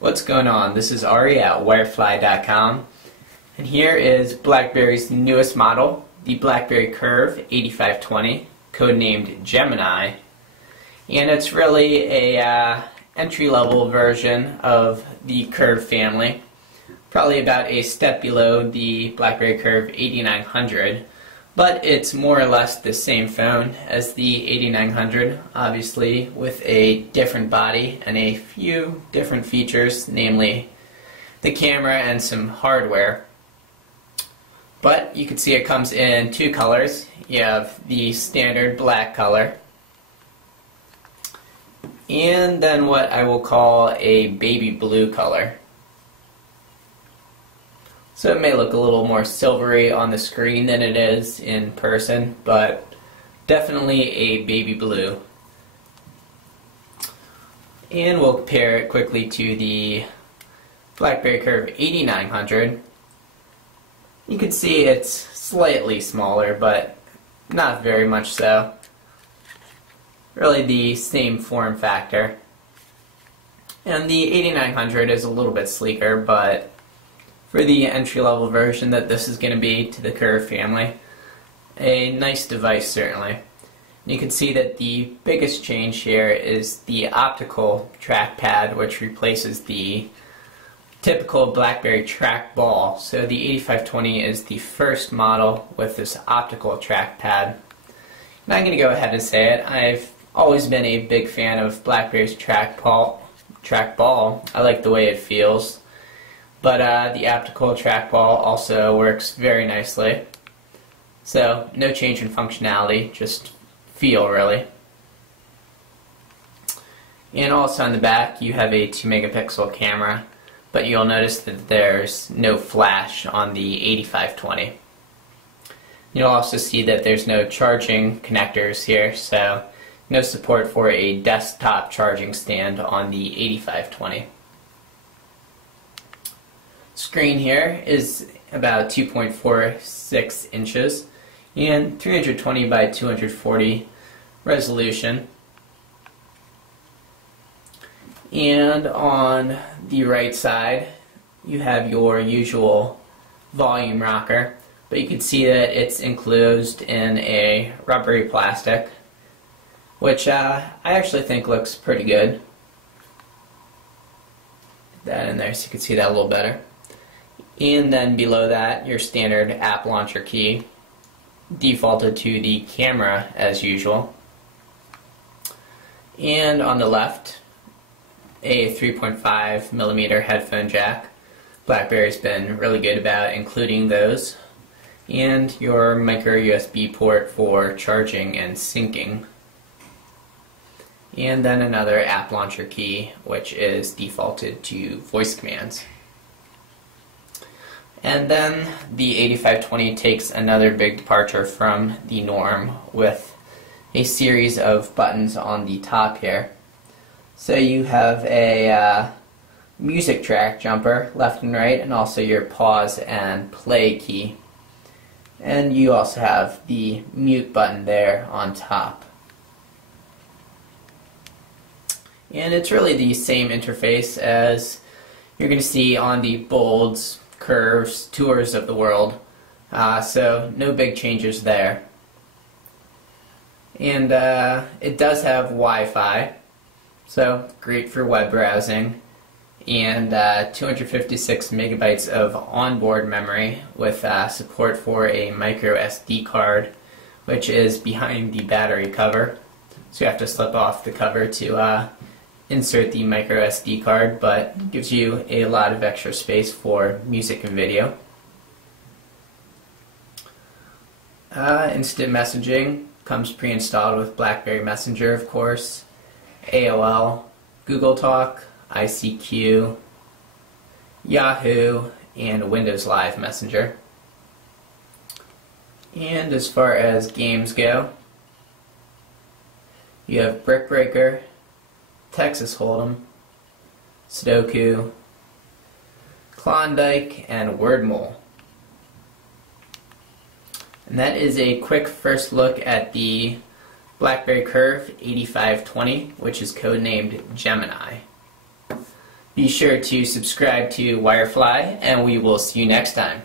What's going on? This is Ari at wirefly.com, and here is BlackBerry's newest model, the BlackBerry Curve 8520, codenamed Gemini, and it's really a entry-level version of the Curve family, probably about a step below the BlackBerry Curve 8900, but it's more or less the same phone as the 8900, obviously with a different body and a few different features, namely the camera and some hardware. But you can see it comes in two colors. You have the standard black color, and then what I will call a baby blue color. So it may look a little more silvery on the screen than it is in person, but definitely a baby blue. And we'll compare it quickly to the BlackBerry Curve 8900. You can see it's slightly smaller, but not very much so. Really the same form factor. And the 8900 is a little bit sleeker, but for the entry-level version that this is going to be to the Curve family, a nice device certainly. You can see that the biggest change here is the optical trackpad, which replaces the typical BlackBerry trackball. So the 8520 is the first model with this optical trackpad. And I'm going to go ahead and say it. I've always been a big fan of BlackBerry's trackball. I like the way it feels. But the optical trackball also works very nicely. So no change in functionality, just feel really. And also on the back you have a 2 megapixel camera, but you'll notice that there's no flash on the 8520. You'll also see that there's no charging connectors here, so no support for a desktop charging stand on the 8520. Screen here is about 2.46 inches and 320 by 240 resolution. And on the right side you have your usual volume rocker, but you can see that it's enclosed in a rubbery plastic, which I actually think looks pretty good. Put that in there so you can see that a little better. And then below that, your standard app launcher key, defaulted to the camera as usual. And on the left, a 3.5 millimeter headphone jack. BlackBerry's been really good about including those. And your micro USB port for charging and syncing. And then another app launcher key, which is defaulted to voice commands. And then the 8520 takes another big departure from the norm with a series of buttons on the top here. So you have a music track jumper left and right, and also your pause and play key. And you also have the mute button there on top. And it's really the same interface as you're going to see on the Bolds, Curves, Tours of the world, so no big changes there. And it does have Wi-Fi, so great for web browsing, and 256 megabytes of onboard memory with support for a micro SD card, which is behind the battery cover. So you have to slip off the cover to insert the micro SD card, but gives you a lot of extra space for music and video. Instant messaging comes pre-installed with BlackBerry Messenger, of course, AOL, Google Talk, ICQ, Yahoo, and Windows Live Messenger. And as far as games go, you have Brick Breaker, Texas Hold'em, Sudoku, Klondike, and Wordmole. And that is a quick first look at the BlackBerry Curve 8520, which is codenamed Gemini. Be sure to subscribe to Wirefly, and we will see you next time.